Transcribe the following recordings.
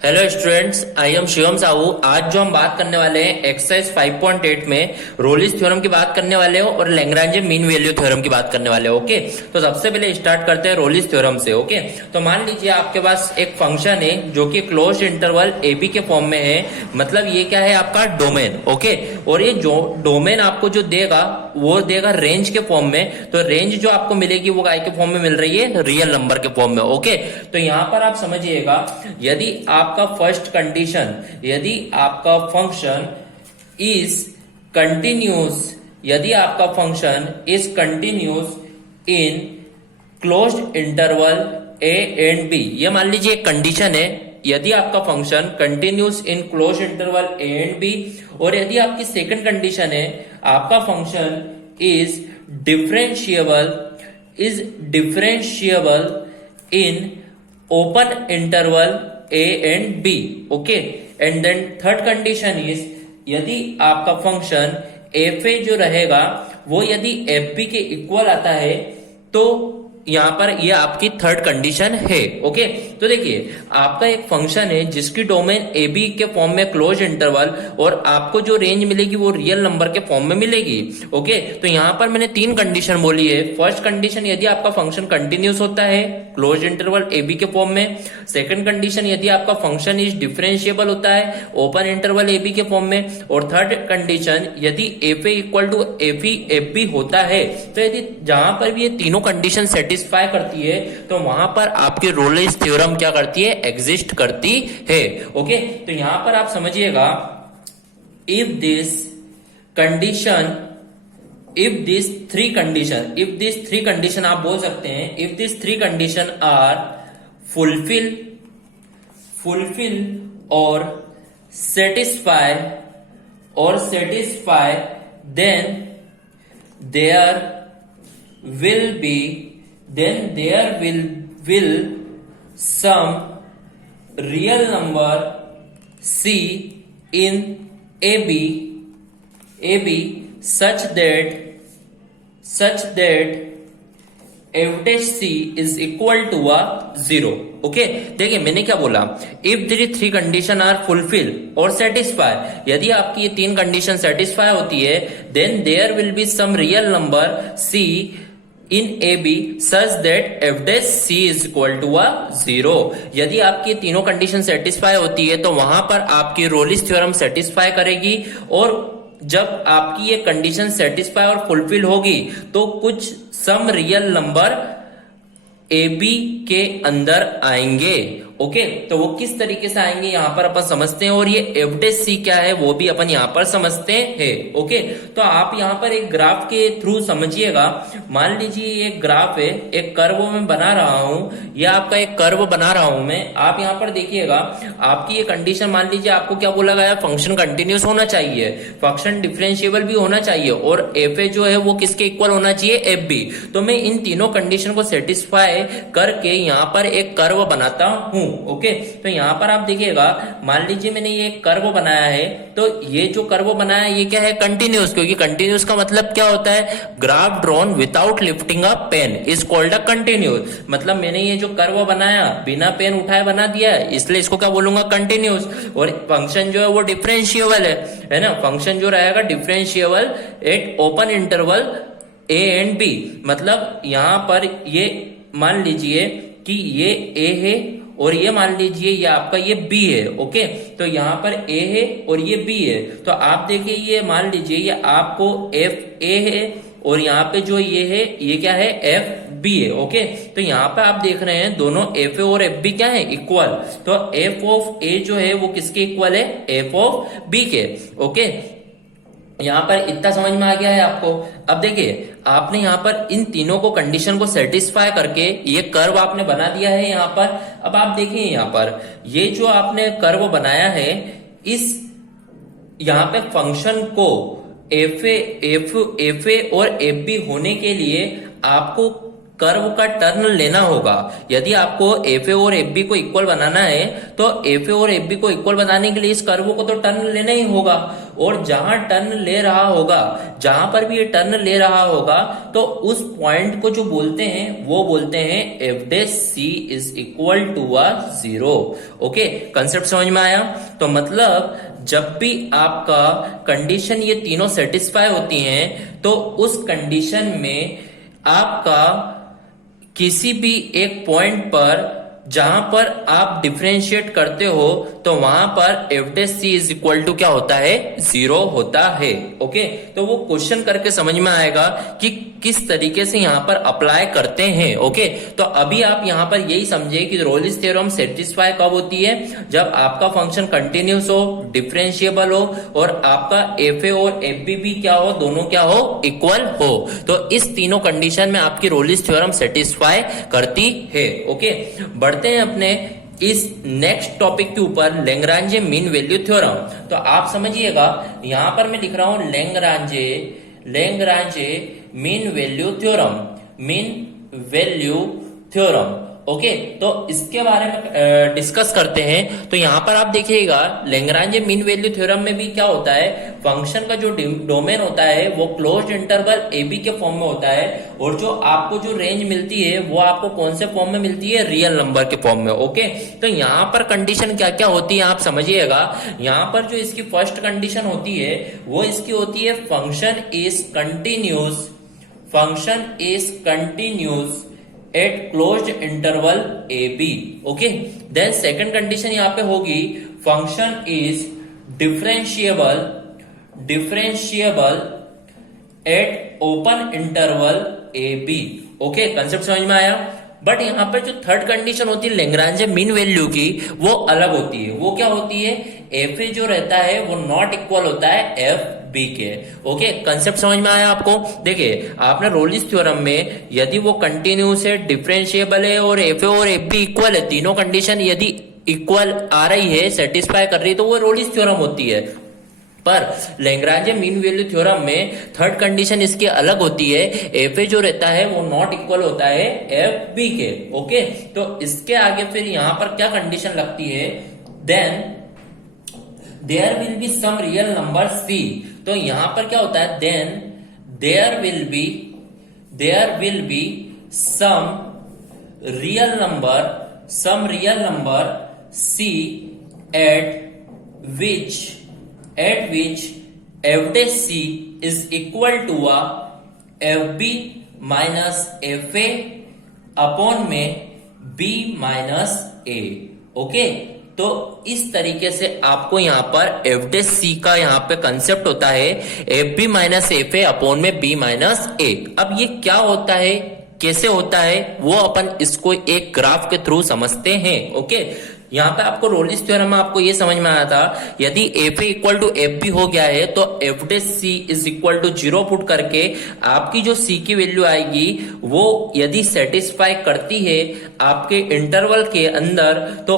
Hello students, I am Shivam Sahu. आज जो हम बात करने वाले हैं एक्सरसाइज 5.8 में रोलिस थ्योरम की बात करने वाले हो और लैग्रांज मीन वैल्यू थ्योरम की बात करने वाले हो। ओके, तो सबसे पहले स्टार्ट करते हैं रोलिस थ्योरम से। ओके, तो मान लीजिए आपके पास एक फंक्शन है जो कि क्लोज्ड इंटरवल ए बी के फॉर्म में है। मतलब ये क्या है, आपका डोमेन। ओके, और ये जो डोमेन आपको जो देगा वो देगा रेंज के फॉर्म में। तो रेंज जो आपको मिलेगी वो काय के फॉर्म में मिल रही है, रियल नंबर के फॉर्म में। ओके, तो यहां पर आप समझिएगा, यदि आपका फर्स्ट कंडीशन, यदि आपका फंक्शन इज कंटिन्यूस, यदि आपका function is continuous in closed interval a and b, ये मान लीजिए एक कंडीशन है। यदि आपका function continuous in closed interval a and b, और यदि आपकी सेकंड कंडीशन है आपका function is differentiable in open interval a and b. Okay, and then third condition is, यदि आपका फंक्शन एफ ए जो रहेगा वो यदि एफ बी के इक्वल आता है, तो यहां पर ये आपकी थर्ड कंडीशन है। ओके, तो देखिए आपका एक फंक्शन है जिसकी डोमेन ए बी के फॉर्म में क्लोज इंटरवल, और आपको जो रेंज मिलेगी वो रियल नंबर के फॉर्म में मिलेगी। ओके, तो यहां पर मैंने तीन कंडीशन बोली है। फर्स्ट कंडीशन, यदि आपका फंक्शन कंटिन्यूस होता है क्लोज इंटरवल ए बी के फॉर्म में। सेकंड कंडीशन, यदि आपका फंक्शन इज डिफरेंशिएबल होता है ओपन इंटरवल ए बी के फॉर्म में। और थर्ड कंडीशन, यदि f a equal to F b होता है। तो यदि जहां पर भी ये तीनों कंडीशन सेटिस्फाई करती है तो वहां पर आपकी रोलिस थ्योरम क्या करती है, एग्जिस्ट करती है। ओके, तो यहां पर आप समझिएगा, इफ दिस थ्री कंडीशन आप बोल सकते हैं, if this three condition are fulfil और satisfy, then there will some real number C in AB such that f dash C is equal to a 0। Okay, देखिए मैंने क्या बोला, if this three condition are fulfil और satisfy, यदि आपकी ये तीन कंडीशन सेटिस्फाई होती है, then there will be some real number C in a b such that f dash c is equal to a 0। यदि आपकी तीनों कंडीशन सेटिस्फाई होती है तो वहां पर आपकी रोलिस थ्योरम सेटिस्फाई करेगी, और जब आपकी ये कंडीशन सेटिस्फाई और फुलफिल होगी तो कुछ some real number a b के अंदर आएंगे। ओके, तो वो किस तरीके से आएंगे यहां पर अपन समझते हैं, और ये एफ डैश सी क्या है वो भी अपन यहां पर समझते हैं। ओके, तो आप यहां पर एक ग्राफ के थ्रू समझिएगा। मान लीजिए ये ग्राफ है, एक कर्व में बना रहा हूं, ये आपका एक कर्व बना रहा हूं मैं। आप यहां पर देखिएगा, आपकी ये कंडीशन, मान लीजिए आपको क्या बोला गया, फंक्शन कंटिन्यूस होना चाहिए, फंक्शन डिफरेंशिएबल भी होना चाहिए, और एफ ए जो है वो किसके इक्वल होना चाहिए, एफ बी। तो मैं इन तीनों कंडीशन को सेटिस्फाई करके यहां पर एक कर्व बनाता हूं। ओके, तो यहां पर आप देखिएगा, मान लीजिए मैंने ये कर्व बनाया है, तो ये जो कर्व बनाया है ये क्या है, कंटिन्यूस। क्योंकि कंटिन्यूस का मतलब क्या होता है, graph drawn without lifting a pen is called a continuous. मतलब मैंने ये जो कर्व बनाया बिना पेन उठाए बना दिया है, इसलिए इसको क्या बोलूंगा, कंटिन्यूस। और फंक्शन जो है वो डिफरेंशिएबल है ना, फंक्शन जो रहेगा differentiable at open interval a and b. मतलब यहां पर ये मान लीजिए कि ये ए है, और ये मान लीजिए ये आपका ये बी है। ओके, तो यहां पर ए है और ये बी है। तो आप देखिए, ये मान लीजिए ये आपको एफ ए है, और यहाँ पे जो ये है ये क्या है, एफ बी है। ओके, तो यहाँ पे आप देख रहे हैं दोनों एफ ए और एफ बी क्या है, इक्वल। तो एफ ऑफ ए जो है वो किसके इक्वल है, एफ ऑफ बी के। ओके, यहां पर इतना समझ में आ गया है आपको। अब देखिए, आपने यहां पर इन तीनों को कंडीशन को सेटिस्फाई करके ये कर्व आपने बना दिया है यहां पर। अब आप देखिए, यहां पर ये जो आपने कर्व बनाया है, इस यहां पे फंक्शन को एफ ए और एफ बी होने के लिए आपको कर्व का टर्न लेना होगा। यदि आपको एफ ए और एफ बी को इक्वल बनाना है तो एफ ए और एफ बी को इक्वल बनाने के लिए इस कर्व को तो टर्न लेना ही होगा। और जहां टर्न ले रहा होगा, जहां पर भी ये टर्न ले रहा होगा, तो उस पॉइंट को जो बोलते हैं वो बोलते हैं f dash c is equal to a 0। Okay, concept समझ में आया? तो मतलब जब भी आपका कंडीशन ये तीनों सेटिस्फाई होती हैं तो उस कंडीशन में आपका किसी भी एक पॉइंट पर जहां पर आप डिफरेंशिएट करते हो तो वहां पर f dash c is equal to क्या होता है? 0 होता है। ओके, तो वो क्वेश्चन करके समझ में आएगा कि किस तरीके से यहां पर अप्लाई करते हैं। ओके, तो अभी आप यहां पर यही समझे कि रोलिस थ्योरम सेटिस्फाई कब होती है? जब आपका फंक्शन कंटिन्यूस हो, डिफरेंशिएबल हो और आपका एफ ए और एफ बी भी क्या हो? दोनों क्या हो? इक्वल हो। तो इस तीनों कंडीशन में आपकी रोलिस थ्योरम सेटिस्फाई करती है। ओके, बढ़ते हैं अपने इस नेक्स्ट टॉपिक के ऊपर, लेंग्रांजे मीन वैल्यू थ्योरम। तो आप समझिएगा, यहां पर मैं लिख रहा हूं Lagrange mean value theorem, mean value theorem. Okay, तो इसके बारे में डिस्कस करते हैं। तो यहां पर आप देखिएगा, लेंग्रांजे मीन वैल्यू थ्योरम में भी क्या होता है? फंक्शन का जो डोमेन होता है वो क्लोज्ड इंटरवल ए बी के फॉर्म में होता है, और जो आपको जो रेंज मिलती है वो आपको कौन से फॉर्म में मिलती है? रियल नंबर के फॉर्म में। ओके, तो यहां पर कंडीशन क्या क्या होती है आप समझिएगा। यहां पर जो इसकी फर्स्ट कंडीशन होती है वो इसकी होती है function is continuous at closed interval a b. Okay, then second condition यहां पे होगी function is differentiable at open interval a b. Okay, concept समझ में आया? बट यहां पर जो थर्ड कंडीशन होती है लेंग्रांजे मीन वैल्यू की, वो अलग होती है। वो क्या होती है? एफ ए जो रहता है वो नॉट इक्वल होता है एफ बी के। ओके, कंसेप्ट समझ में आया आपको? देखिए, आपने रोलिस थ्योरम में यदि वो कंटिन्यूस है, डिफरेंशिएबल है और एफ ए और एफ बी इक्वल है, तीनों कंडीशन यदि इक्वल आ रही है, सेटिस्फाई कर रही है, तो वो रोलिस थ्योरम होती है। पर लेंग्रांजे मीन वैल्यू थ्योरम में थर्ड कंडीशन इसकी अलग होती है। एफ ए जो रहता है वो नॉट इक्वल होता है एफ बी के। ओके, तो इसके आगे फिर यहां पर क्या कंडीशन लगती है? Then there will be some real number c. तो यहां पर क्या होता है? Then there will be some real number c at which f dash c is equal to a fb minus fa upon में b माइनस a। ओके, तो इस तरीके से आपको यहां पर एफ डैश सी का यहां पे कंसेप्ट होता है f b minus f a upon में बी माइनस ए। अब ये क्या होता है, कैसे होता है, वो अपन इसको एक ग्राफ के थ्रू समझते हैं। ओके, यहां पे आपको रोलिस थ्योरम में आपको ये समझ में आया था, यदि f a equal to F b हो गया है तो f dash c is equal to 0 put करके आपकी जो सी की वैल्यू आएगी वो यदि सेटिस्फाई करती है आपके इंटरवल के अंदर, तो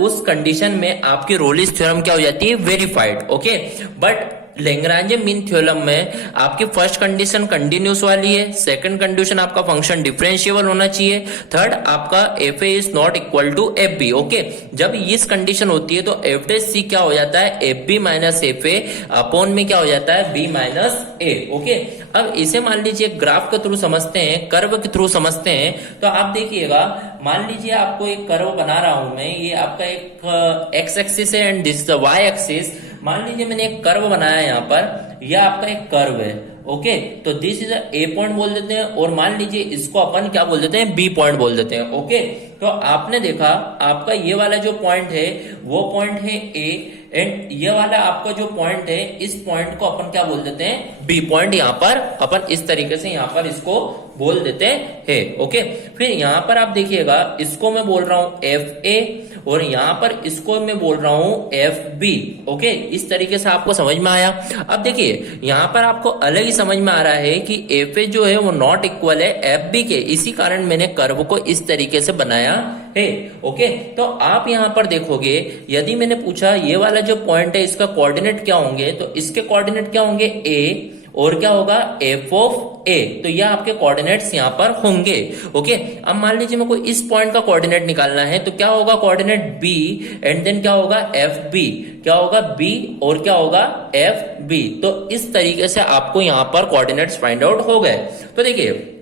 उस कंडीशन में आपकी रोलिस थ्योरम क्या हो जाती है? Verified. Okay, but Lagrange mean theorem में आपकी फर्स्ट कंडीशन कंटिन्यूस वाली है, सेकंड कंडीशन आपका फंक्शन डिफरेंशिएबल होना चाहिए, थर्ड आपका F A is not equal to F B. Okay, जब इस कंडीशन होती है तो एफ डैश सी क्या हो जाता है? F b minus f a upon में क्या हो जाता है? B minus a. ओके, अब इसे मान लीजिए ग्राफ के थ्रू समझते हैं, कर्व के थ्रू समझते हैं। तो आप देखिएगा, मान लीजिए आपको एक कर्व बना रहा हूं मैं, ये आपका एक एक्स एक्सिस है and this is the y axis. मान लीजिए मैंने एक कर्व बनाया यहाँ पर, यह आपका एक कर्व है। ओके, तो दिस इज ए पॉइंट बोल देते हैं, और मान लीजिए इसको अपन क्या बोल देते हैं? बी पॉइंट बोल देते हैं। ओके, तो आपने देखा आपका ये वाला जो पॉइंट है वो पॉइंट है ए, एंड ये वाला आपका जो पॉइंट है, इस पॉइंट को अपन क्या बोल देते हैं? B point. यहाँ पर अपन इस तरीके से यहाँ पर इसको बोल देते हैं। ओके, फिर यहाँ पर आप देखिएगा, इसको मैं बोल रहा हूं एफ ए और यहाँ पर इसको मैं बोल रहा हूं एफ बी। ओके, इस तरीके से आपको समझ में आया? अब देखिए, यहाँ पर आपको अलग ही समझ में आ रहा है कि एफ ए जो है वो नॉट इक्वल है एफ बी के, इसी कारण मैंने कर्व को इस तरीके से बनाया है। ओके, तो आप यहाँ पर देखोगे, यदि मैंने पूछा ये वाला जो पॉइंट है इसका कोऑर्डिनेट क्या होंगे, तो इसके कोऑर्डिनेट क्या होंगे? ए, और क्या होगा एफ ऑफ ए, तो ये आपके कोऑर्डिनेट्स यहाँ पर होंगे। ओके, अब मान लीजिए मेरे को इस पॉइंट का कोऑर्डिनेट निकालना है, तो क्या होगा कोऑर्डिनेट बी एंड देन क्या होगा एफ बी, क्या होगा बी और क्या होगा एफ बी। तो इस तरीके से आपको यहाँ पर कोऑर्डिनेट्स फाइंड आउट हो गए। तो देखिए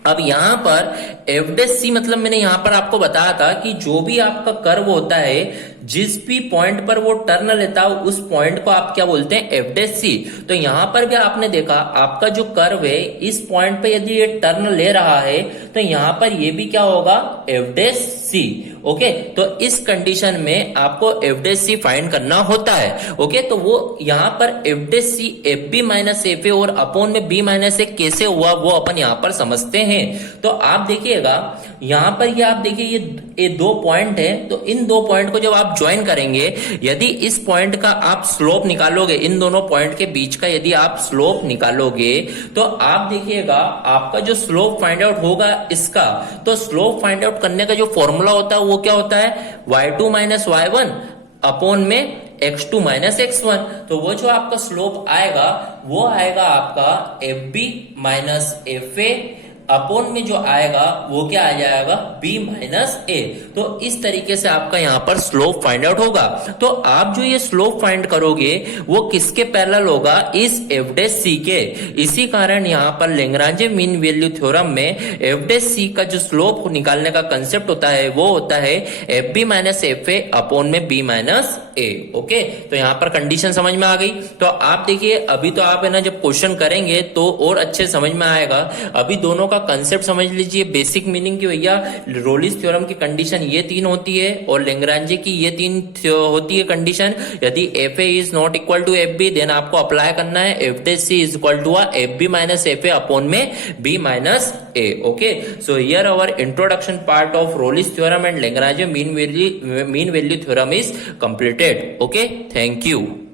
अब यहां पर एफ डैश सी मतलब मैंने यहां पर आपको बताया था कि जो भी आपका कर्व होता है जिस भी पॉइंट पर वो टर्न लेता है उस पॉइंट को आप क्या बोलते हैं एफ डैश सी। तो यहां पर भी आपने देखा आपका जो कर्व है इस पॉइंट पे यदि ये टर्न ले रहा है तो यहां पर ये भी क्या होगा एफ डैश सी। ओके, तो इस कंडीशन में आपको एफ डैश सी फाइंड करना होता है। ओके, तो वो यहां पर f dash c f b minus f a और अपॉन में बी माइनस ए कैसे हुआ वो अपन यहां पर समझते हैं। तो आप देखिएगा यहां पर ये आप देखिए ये दो पॉइंट है, तो इन दो पॉइंट को जब आप ज्वाइन करेंगे यदि इस पॉइंट का आप स्लोप निकालोगे, इन दोनों पॉइंट के बीच का यदि आप स्लोप निकालोगे तो आप देखिएगा आपका जो स्लोप फाइंड आउट होगा इसका, तो स्लोप फाइंड आउट करने का जो फॉर्मूला होता है वो क्या होता है y2 माइनस y1 अपॉन में x2 माइनस x1। तो वो जो आपका स्लोप आएगा वो आएगा आपका f b minus f a upon में जो आएगा वो क्या आ जाएगा b माइनस ए। तो इस तरीके से आपका यहाँ पर स्लोप फाइंड आउट होगा। तो आप जो ये स्लोप फाइंड करोगे वो किसके पैरेलल होगा इस एफ डैश सी के। इसी कारण यहाँ पर लेग्रांजे मीन वैल्यू थ्योरम में एफ डैश सी का जो स्लोप निकालने का कंसेप्ट होता है वो होता है f b minus f a upon में b माइनस ए। ओके, तो यहाँ पर कंडीशन समझ में आ गई। तो आप देखिए अभी तो आप है ना जब क्वेश्चन करेंगे तो और अच्छे समझ में आएगा। अभी दोनों का कंसेप्ट समझ लीजिए, बेसिक मीनिंग की भैया रोलिस थ्योरम की कंडीशन ये तीन होती है और लेग्रांजे की ये तीन होती है कंडीशन। यदि f A is not equal to F b then आपको अप्लाई करना है f dash c is equal to F b minus f a upon में b minus a. Okay, so here our introduction part of Rolle's theorem and Lagrange mean value theorem is completed. Okay, thank you.